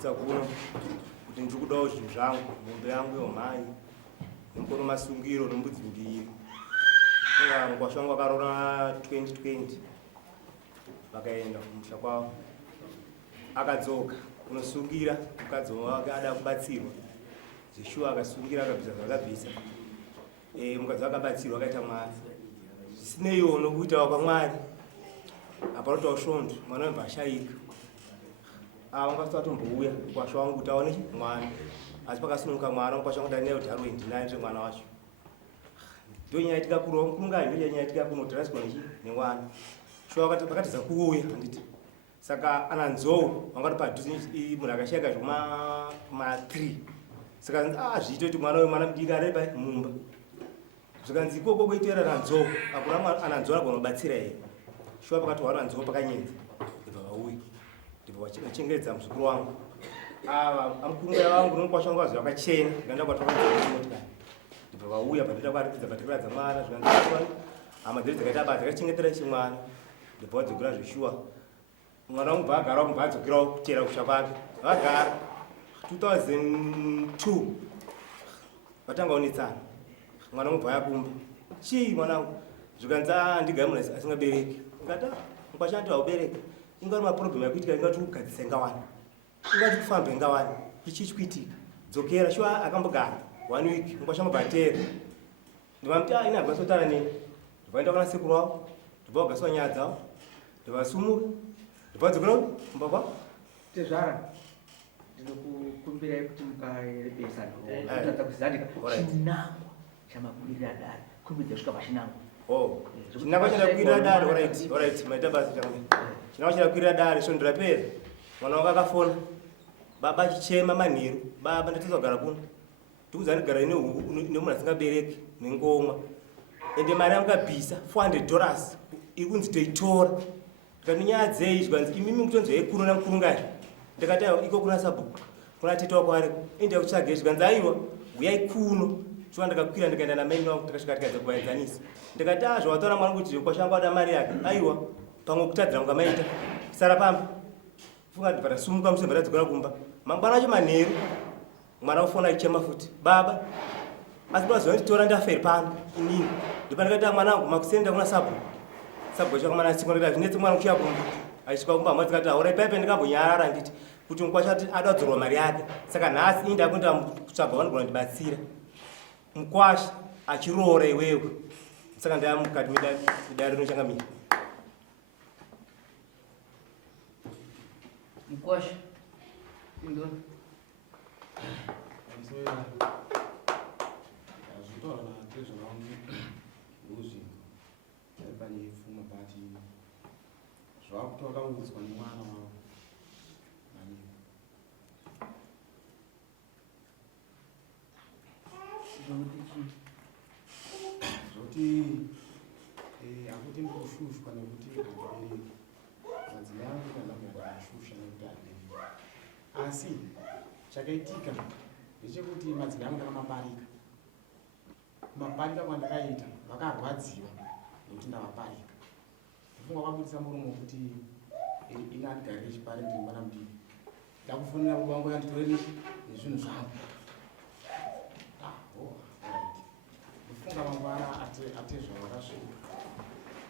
ndakapinza kuno kuti ndiri kudawo zvinhu zvangu, mombe yangu yomhai nemukoro masungiro nembudzi mbiri. Ngwasha wangu akarona 2020 vakaenda kumusha kwavo, akadzoka kunosungira mukadzi wake ada kubatsirwa zvishuwa, akasungira akabvisa zvakabvisa. Mukadzi akabatsirwa akaita mwana zvisineiwo nokuitawo kwamwari aparotawo svondo mwana wembva ashayika. Wangasati atombouya mkwasha wangu kuti aone mwana, asi pakasununguka mwana mkwasha wangu daniel kuti arwe ndinanje mwana wacho. Ndonyaitika kuno kungai ndonyaitika kuno tarasikwa nemwana. Shuwa vakatiza kuuya handiti. Saka ana nzou wangati padhuze munhu akashayika zvoma 3. Saka zviito kuti mwana wemwana mudiki ari mumba. Zvikanzi ikoko kuitera nanzou akuna ana nzou agona kubatsira here. Shuwa pakati wana nzou pakanyenza ndibva vauya ndibva vachengeredza muzukuru wangu. Amukunguya vangu nomukwasha wangu vazi vakachena ndikaenda kwatomotikari ndibva vauya pandaita kuarikidza patikira dzamwana zvikanzi hama dzedu dzakaita basa dzakachengetera chimwana ndibva vadzokera zveshuwa. Mwana wangu bva agara kubva adzokerawo kutera kusha kwake vagara 2002 vatanga unetsana. Mwana wangu bva yakumba chii mwanangu zvikanzi ndigari munhu asingabereki. Ngati mkwasha ati haubereki ingari maproblem yakuitika ingati kugadzisa ingawani ingati kufamba ingawani ichi kuitika dzokera. Shuwa akambogara 1 week mkwasha mabhatera ndivamti ina agasotara neni ndivaenda kuna sekuru wavo ndibva vagaswa nyaya dzavo ndivasumuka ndibva vadzokera kumba kwavo. Tezvara ndinokukumbirai kuti mukarebesana kutatsa kuzandika chinangwa chamakwirira dare kumbidza kusvika pachinangwa. Chinangwa chada kukwirira dare. Alright maita basa chakamira. Chinangwa chada kukwirira dare svondo rapera mwana wangu akafona baba achichema manheru. Baba ndatedza kugara kuno ndikuudza ndigara nemunhu asingabereki nengomwa ende mari yamukabvisa $400 iri kunzi toitora. Ndikati nyaya dzei zvikanzi imimi kutonzwai kuno namukurungazi. Ndikati iko kuna sabhuku kuna tete wako ariko ende yakutsvagei zvikanzi aiwa uyai kuno. Shuwa ndakakwira ndikaenda namaini wangu takasvika tikaedza kuvaenzanisa. Ndikati zvawataura mwana kuti mkwasha wangu ada mari yake aiwa pamwe kutadzira mukamaita sara pamba funga ndibva tasumuka musebva tadzokera kumba mangwana acho manheru. Mwana ufona achichema futi baba asi bazuva nditora ndaferi pano inini ndipo ndikati mwana wangu makusenda kuna sabhuku chakamwana asikonera zvinetse mwana kuchiya kumba achisvika kumba hama dzikati aurai paipe ndikambonyarara nditi kuti mkwasha ada kudzorwa mari yake. Saka nhasi ini ndakuenda kutsvaga vanogona ndibatsira mkwasha achiroora iwewe. Saka ndaya mukati medare rinochangamira. Mkwasha indoni zvakutokaudzwa nemwana wavo zvoti akuti ndikushushwa nekuti handibereki. Madzimai angu kanamashusha nekuti handibereki. Asi chakaitika ndechekuti madzimai angu ndakamaparika. Kumaparika kwandakaita vakarwadziwa nekuti ndavaparika. Ndafunga kwabudisa muromo kuti ini handigarire chipare ndiri mwana mudiki. Ndakufonera baba vangu yanditorere nezvinhu zvangu. Ndifunga mangwana atezva vakasvika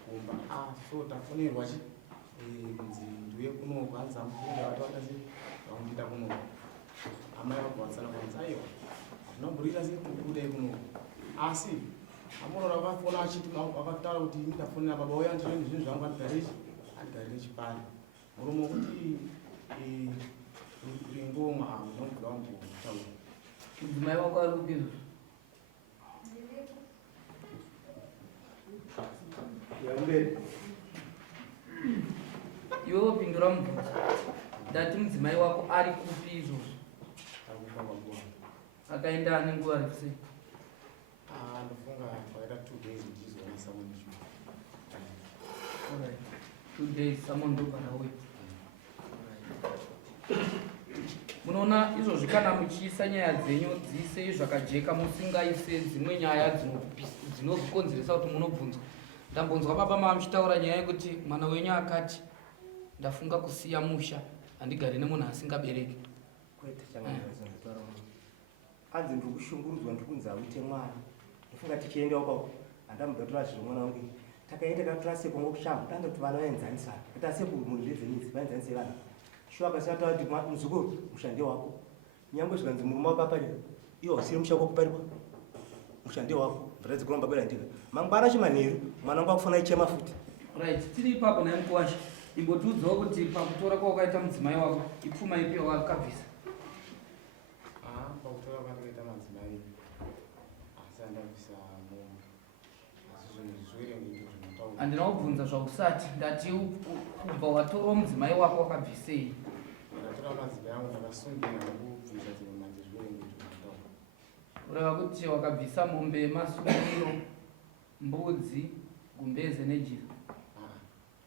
kumba so tafonerwa chi kunzi ndiuye kuno kwanza mufunda vatavata sei vakundiita kuno. Amai vabvatsana kwanzi aiwa hatinamborita sei kudai kuno asi amunora vakafona achiti vakataura kuti ndafonera baba uya nditorere nezvinhu zvangu handigarire chipare muromo kuti ringomwa unobuda wangu kutaura. mudzimai wako ari kupinzwa iwe wopindura mubvunzo ndati mudzimai wako ari kupi izvozvo? Akaenda nenguva refu sei? Ndofunga kwaita 2 days ndichizoona someone issue. 2 days someone ndobva nauya. Munoona izvozvi kana muchiisa nyaya dzenyu dzise zvakajeka musingaise dzimwe nyaya dzinokonzeresa kuti munobvunzwa. Ndambonzwa baba mama muchitaura nyaya yekuti mwana wenyu akati ndafunga kusiya musha handigari nemunhu asingabereki. kwete changaazinotaura anzi ndiri kushungurudzwa ndiri kunzi auite mwana ndofunga tichienda ukoko handamudatora zviri mwana wangu takaenda kaklasi yekongo kushamba tanga kuti vana vaenzanisana kuti asekuru muri zvezenidzi vaenzanise vana shuwa akasataura kuti muzukuru mushande wako nyangwe zvikanzi murume wako aparira iwo usiri mushako kuparikwa mushande wako mvura kuramba bwera ndika mangwana chimanheru mwana wangu akufana ichema futi right tiri ipapo naye Mukuwasha imbotiudzawo kuti pakutora kwawakaita mudzimai wako ipfuma ipi wakabvisa pakutora kwandakaita madzimai asi andabvisa mombe asi zvinhu zvizoerengeito zvinotaura handina kubvunza zvausati ndati kubva watorawo mudzimai wako wakabvisei ndatora madzimai angu ndakasungira nekubvisa dzimwe manje zviverengeito zvinotaura ureva kuti wakabvisa mombe, masungiro, mbudzi, gumbeze nejira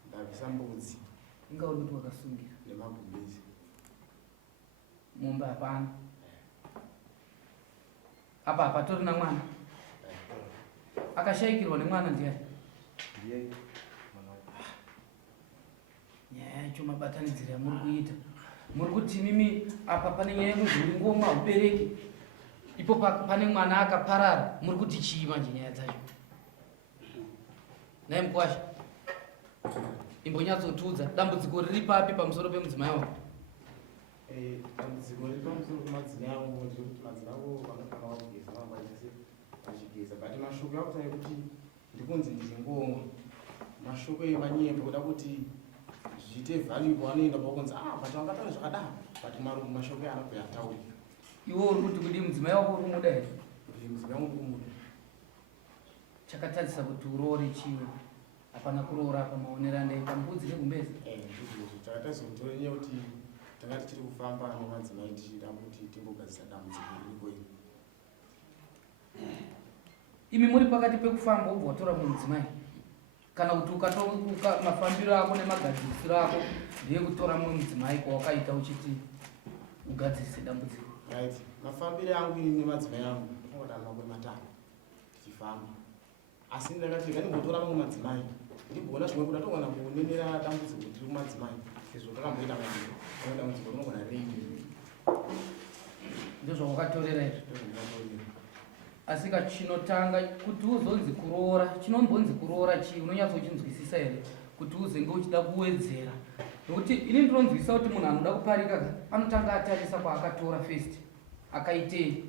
ndabvisa mbudzi ingauri kuti wakasungira nemagumbezi mombe hapana apa hapatorina mwana akashayikirwa nemwana ndiani nyaya yacho mabatanidziro yamuri kuita muri kuti mimi apa pane nyaya yekuzuri ngoma ubereki ipo pane mwana akaparara muri kuti chii manje nyaya dzacho naye Mukuwasha imbonyatsotiudza dambudziko riri papi pamusoro pemudzimai wako dambudziko riri pamusoro pemadzimai angu ndirekuti madzimai ako vanofana kugeza mangwaitase vachigeza but mashoko akutare kuti ndikunzi ndizingomwa mashoko emanyembo kuda kuti zviite valuable anoenda pakunzi but vangataura zvakadaro but mashoko eanobva yataurika iwo uri kuti kudi mudzimai wako uri kumuda here mudzimai wangu kumuda chakatadzisa kuti uroore chiwo hapana kuroora apa maonera ndaita mbudzi negumbezi ndizvo chakatadzisa kuti torenye kuti tanga tichiri kufamba nemadzimai tichida kuti timbogadzisa dambudziko ririko iri imi muri pakati pekufamba ubva watora mudzimai kana kuti mafambiro ako nemagadzisiro ako ndeyekutora mumwe mudzimai kwawakaita uchiti ugadzise dambudziko right mafambiro angu ini nemadzimai angu angodanwa kwematano tichifamba asi ndakati ndimbotora mamwe madzimai ndibona zvimwe kuda togona kunenera dambudziko tiri kumadzimai sezvo takamboita mamwe dambudziko rinogona riri ndozvawakatorera izvo asi kachinotanga kuti uzonzi kuroora chinombonzi kuroora chii unonyatsochinzwisisa here kuti uzenge uchida kuwedzera nokuti ini ndinonzwisa kuti munhu anoda kuparika anotanga atarisa kwaakatora first akaitei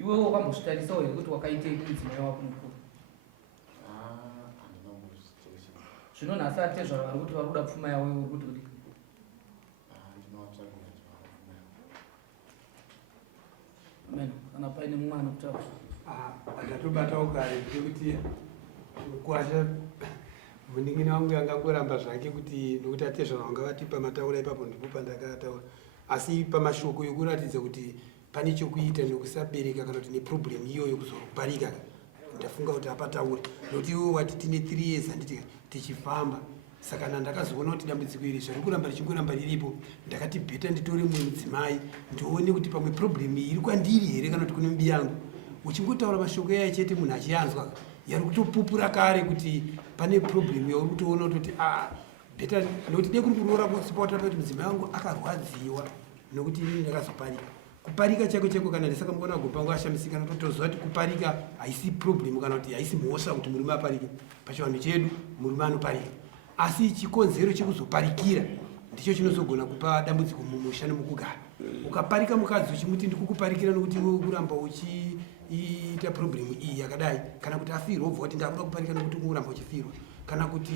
iwewo wakambozvitarisawo here kuti wakaitei kumudzimai wako mukuru zvino nhasi atezvaro vari kuti vari kuda pfuma yawo uri kuti kudi amen kana paine mumwe anokutaura ndatobatawo kare kuti Mukuwasha muningini wangu yanga kuramba zvake kuti nokuti atezvaro vanga vatipa mataura ipapo ndipo pandakataura asi pamashoko yokuratidza kuti pane chokuita nekusabereka kana kuti neproblemu iyoyo kuzoparika ndafunga kuti hapatauri nokuti iwo wati tine 3 years handiti tichifamba saka ndakazoona kuti dambudziko iri zviri kuramba richingoramba riripo ndakati bheta nditore mumwe mudzimai ndione kuti pamwe problemu iri kwandiri here kana kuti kune mbi yangu uchingotaura mashoko yayo chete munhu achiyanzwa yari kutopupura kare kuti pane problemu yauri kutoona kutoti bheta nokuti de kuri kuroora sipautaura kuti mudzimai wangu akarwadziwa nokuti ini ndakazoparika kuparika chako chako kana ndisaka muona gombangu ashamisika nototoziva kuti kuparika haisi problemu kana kuti haisi mhosva kuti murume aparike pachivanhu chedu murume anoparika asi chikonzero chekuzoparikira ndicho chinozogona kupa dambudziko mumusha nemukugara ukaparika mukadzi uchimuti ndikukuparikira nokuti iwe kuramba uchiita problemu iyi yakadai kana kuti afirwa obva kuti ndakuda kuparika nokuti kuramba uchifirwa kana kuti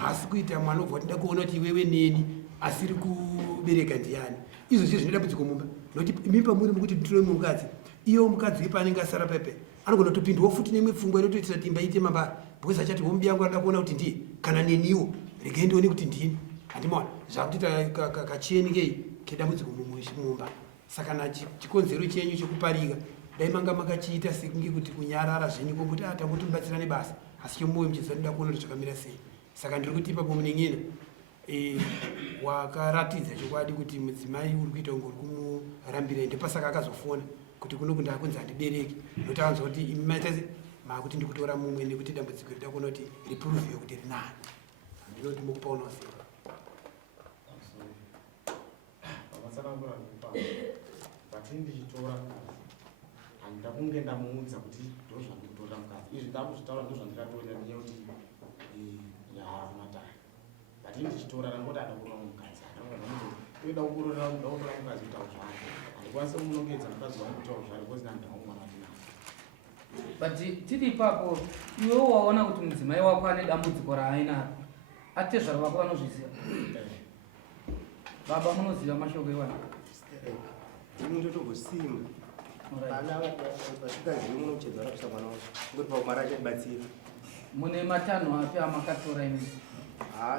haasi kuita mwana obva kuti ndakuona kuti iwewe neni asiri kubereka ndiani izvo zviro zvine dambudziko mumba nokuti mimba muri mukuti nditore mumwe mukadzi iyo mukadzi ipa anenge asara pepe anogona kutopindwawo futi nemwe pfungwa inotoitira kuti imba iite mabara because achati hombi yangu anoda kuona kuti ndiye kana neniwo regai ndione kuti ndini handimaona zvakutoita kacheni kei kedambudziko mumba saka na chikonzero chenyu chekuparika dai manga makachiita sekunge kuti kunyarara zvenyu kokuti tangoti mubatsirane basa asi chemoyo muchiziva ndoda kuona kuti zvakamira sei saka ndiri kuti ipapo muneng'ina wakaratidza chokwadi kuti mudzimai uri kuita unge uri kumurambira ende pasaka akazofona kuti kuno kunda kunzi handibereki nokuti akanzwa kuti imi maita makuti ndikutora mumwe nekuti dambudziko rida kuona kuti ripuruviwe kuti rinani ndinoti mukupaona sei bati ndichitora mukadzi handida kunge ndamuudza kuti ndozvandikutora mukadzi izvi ndakuzvitaura ndozvandikatoita nenyaya kuti nyaya kumataya bati ndichitora rangoti ada kutora mukadzi toida kukurora ndakutora mukadzi kuti auzvare handikwanise kumunongedza mukadzi wangu kuti auzvare kozina ndaumwana tinazo. But tiri ipapo iwewo waona kuti mudzimai wako ane dambudziko raainaro atezvaro vako vanozviziva baba munoziva mashoko iwana ini ndotogosimba ana vasikazivi munochedzana kusa mwana wacho ngoti paumara achatibatsira. Mune matanho api amakatora imi?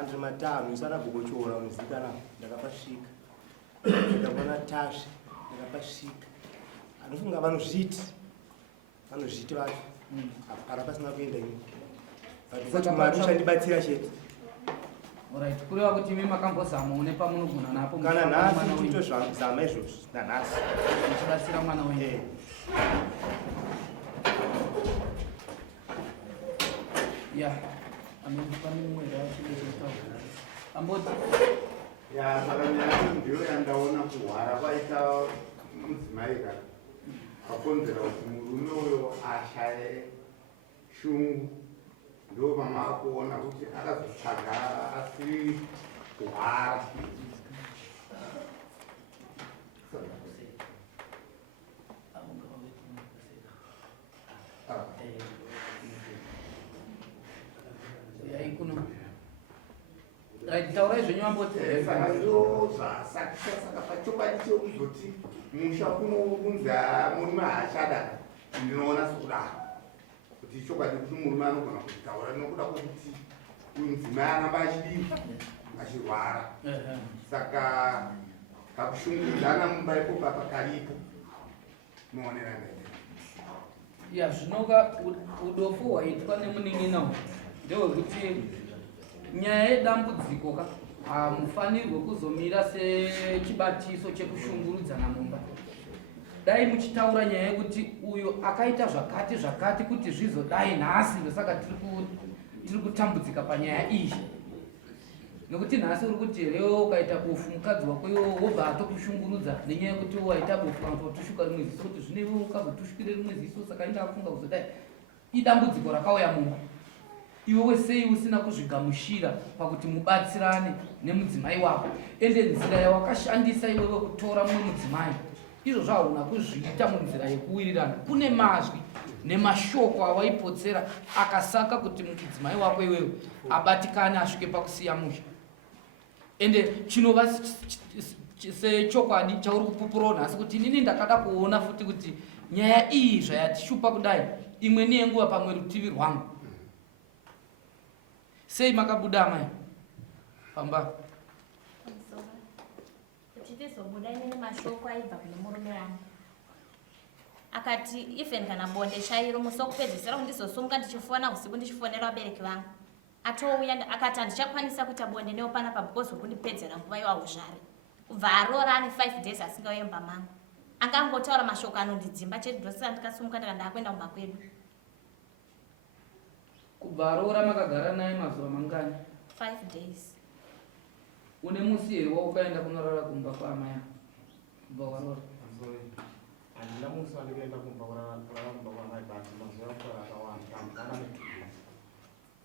Ndiri matanho isana gogochora unozikana ndakapasvika ndakaona tasvi ndakapasvika anofunga vanozviti vacho apara pasina kuenda ini kuti mwari uchandibatsira chete. Alright, kureva kuti imi makambozama une pamunogona napo kana nhasi titozama izvozvo nanhasi muchibatsira mwana wenyu. Ya amboti saka nyaya ndiyo yandaona kuhwara kwaita mudzimai kana akonzera kuti murume uyo ashaye shungu ndo mama akuona kuti akazotsvaga asiri kuhwara. taurai zvenyu amboti saka ndo saka pachokwadi chekuzoti musha kunzi murume haachada ndinoona sokudaro kuti chokwadi kuti murume anogona kutaura nokuda kwokuti uyu mudzimai aramba achidii achirwara saka pakushungurudzana mumba ipopa pakaripo noonera ya zvinoka udofu hwaitwa nemunin'ina ndewekuti nyaya yedambudziko hamufanirwe kuzomira sechibatiso chekushungurudzana mumba. Dai muchitaura nyaya yekuti uyo akaita zvakati kuti zvizodai nhasi ndosaka tiri kutambudzika panyaya iyi. Nekuti nhasi uri kuti rewo ukaita bofu mukadzi wako iwo wobva atokushungurudza nenyaya yekuti waita bofu kana kutushuka rimwe ziso kuti zvinewe ukazotushukire rimwe ziso saka inda afunga kuzodai idambudziko rakauya mumba. Iwewe sei usina kuzvigamushira pakuti mubatsirane nemudzimai wako ende nzira yawakashandisa iwewe kutora mumwe mudzimai izvo zvauna kuzviita munzira yekuwirirana kune mazwi nemashoko awaipotsera akasaka kuti mudzimai wako iwewe abatikane asvike pakusiya musha ende chinova sechokwadi chauri kupupurawo nhasi kuti inini ndakada kuona futi kuti nyaya iyi zvayatishupa kudai imwe niyenguva pamwe rutivi rwangu. Sei makabuda mai pamba tizobuda ine mashoko aibva kune murume wangu akati even kana bonde shairo musokupedzisira kundizosunga ndichifona usiku ndichifonera vabereki vangu atouya akati handichakwanisa kuita bonde newo panapa because ukundipedzera nguva yowauzvare kubva arora ane 5 days asingauemba mangu angangotaura mashoko anondidzimba chete ndosira ndikasumuka ndikanda kuenda kumba kwedu. Kubva arora makagara naye mazuva mangani? 5 days. Une musi here waukaenda kunorara kumba kwaamai yako kubva warora? handina musi wandikuenda kumba kurara kumba kwaamai but mazuva ekutara akawanda kana ne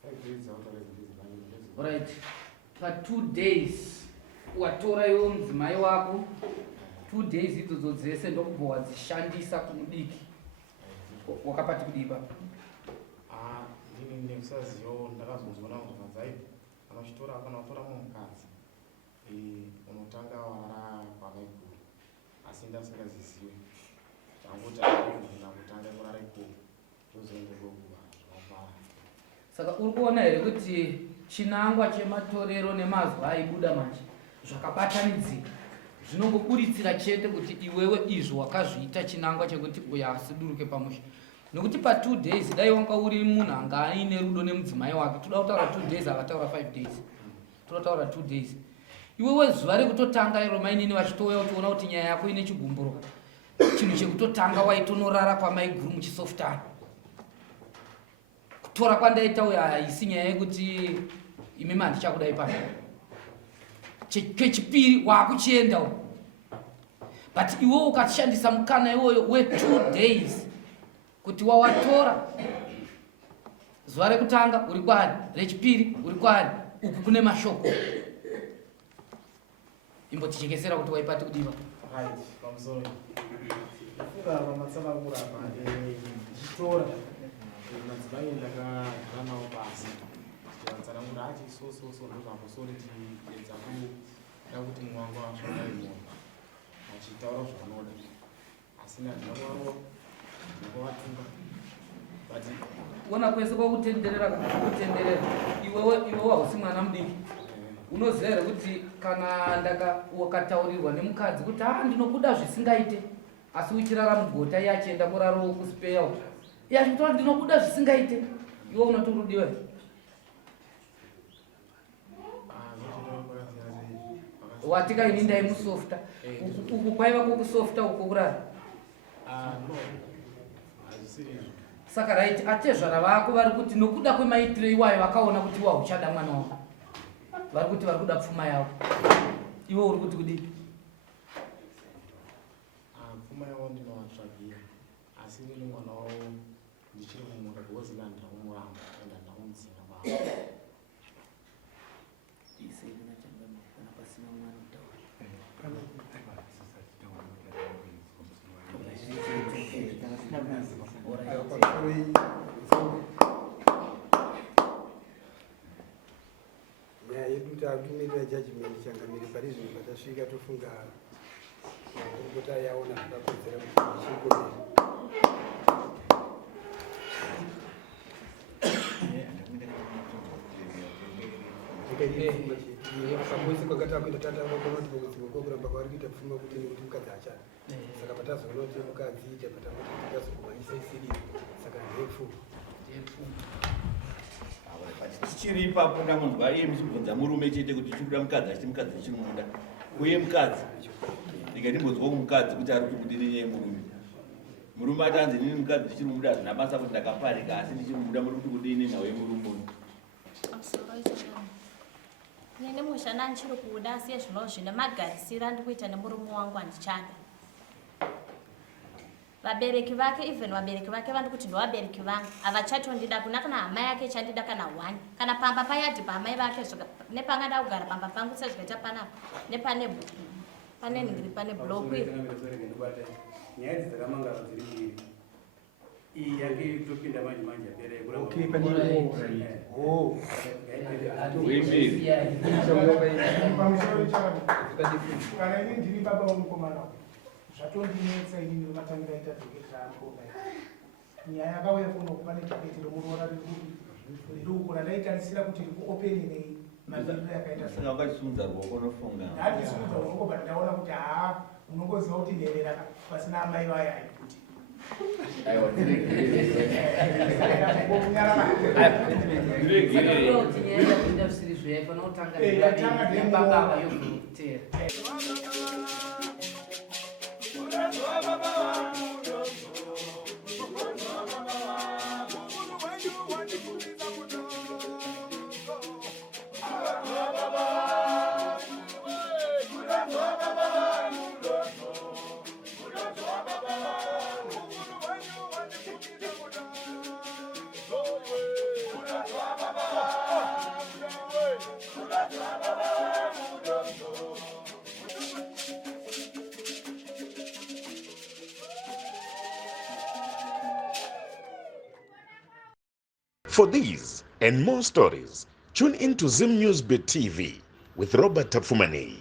5 days autorezidizibani. Alright, pa2 days watora iwo mudzimai wako 2 days idzodzo dzese ndokubva wadzishandisa kumudiki wakapati kudipa? Ndini nekusazivawo ndakazonzona kuti madzai anochitora kana watora mumukadzi unotanga warara kwakaikuru asi ndasingazizive changuti aivhuna kutanga kurara ikuru tozoende kokuva zvinofara. Saka uri kuona here kuti chinangwa chematorero nemazwi aibuda manje zvakabatanidzika zvinongoburitsira chete kuti iwewe izvo wakazviita chinangwa chekuti uyo asiduruke pamusha. Nokuti pa2 days dai wanga uri munhu anga aine rudo nemudzimai wake toda kutaura 2 days akataura 5 days toda kutaura 2 days iwewe zuva rekutotanga iro mainini vachitouya utiona kuti nyaya yako ine chigumburuka chinhu chekutotanga waitonorara kwamai guru muchisoftani kutora kwandaita uyo haisi nyaya yekuti imimi handichakudai pano. Chechipiri wakuchienda but iwewe ukashandisa mukana iwoyo we2 days kuti wawatora zuva rekutanga uri kwari, rechipiri uri kwari, uku kune mashoko imbotichekesera kuti waipati kudiva right pamusoro kufunga pamatsanangura apa ndichitora madzimai ndakagara nawo pasi tivatsanangura achi so ndozvambosori tiedza kuda kuti mwangu asvakaimona achitaura zvavanoda asina ndinavaro ndingovatunga but kuona kwese kwakutenderera kutenderera iwewe hausi mwana mudiki unoziva here kuti kana wakataurirwa nemukadzi kuti ndinokuda zvisingaite asi uchirara mugota iye achienda kurarawo kusipeyawo iye achitoa ndinokuda zvisingaite iwe unotorudiwa watika ini ndaimusofta uku kwaiva kwokusofta uko kurara saka raiti atezvara vako vari kuti nokuda kwemaitiro iwayo vakaona kuti wauchada mwana wako vari kuti vari kuda pfuma yavo iwe uri kuti kudii pfuma yavo ndinovatsvagira asi nini mwana wavo ndichiri mumunda kuwozina ndaumuramba enda ndaumudzinga kwavo nyaya yedu takumirira judgment changamiri pari zvinhu patasvika tofunga makurukota yaona zvakakodzera kuti chikomeri pakwese kwakata kuita tatavakoona kuti pakudzima kwakuramba kwavari kuita pfuma kuti nekuti mukadzi achada saka patazoona kuti mukadzi tapatangoti tikazokumanyisa isiri saka ndepfuma tichiri ipapo ndamunzwa iye muchibvunza murume chete kuti chikuda mukadzi achiti mukadzi achiri muda uye mukadzi ndikatimbonzwa kumukadzi kuti ari kuti kudini nyeye murume atanzi nini mukadzi ndichiri muda zvinabasa kuti ndakaparika asi ndichiri muda muri kuti kudini nawe murume nene mushana ndichiri kuda asiye zvino zvine magarisira ndikuita nemurume wangu handichada vabereki vake even vabereki vake vandi kuti ndovabereki vangu havachatondida kuna kana hama yake chandida kana 1 kana pamba payadhi paamai vake nepangada kugara pamba pangu sezvikaita panapa nepane ningiri pane blokwi nyaya idzi dzakamangara dziri mbiri iyi yange iri kutopinda manje manje kana ini ndiri baba vomukomana zvatondinetsa inini rematangira ita dhoketi raamukoma nyaya yakauya kuno pane dhoketi romurora riduku randaitarisira kuti rikuopenirei mamiriro yakaita wakachisunza ruoko unofunga ndatisunza ruoko but ndaona kuti unongoziva kuti nherera pasina amai vayo aikuti For these and more stories, tune in to Zim News Bit TV with Robert Tafumani.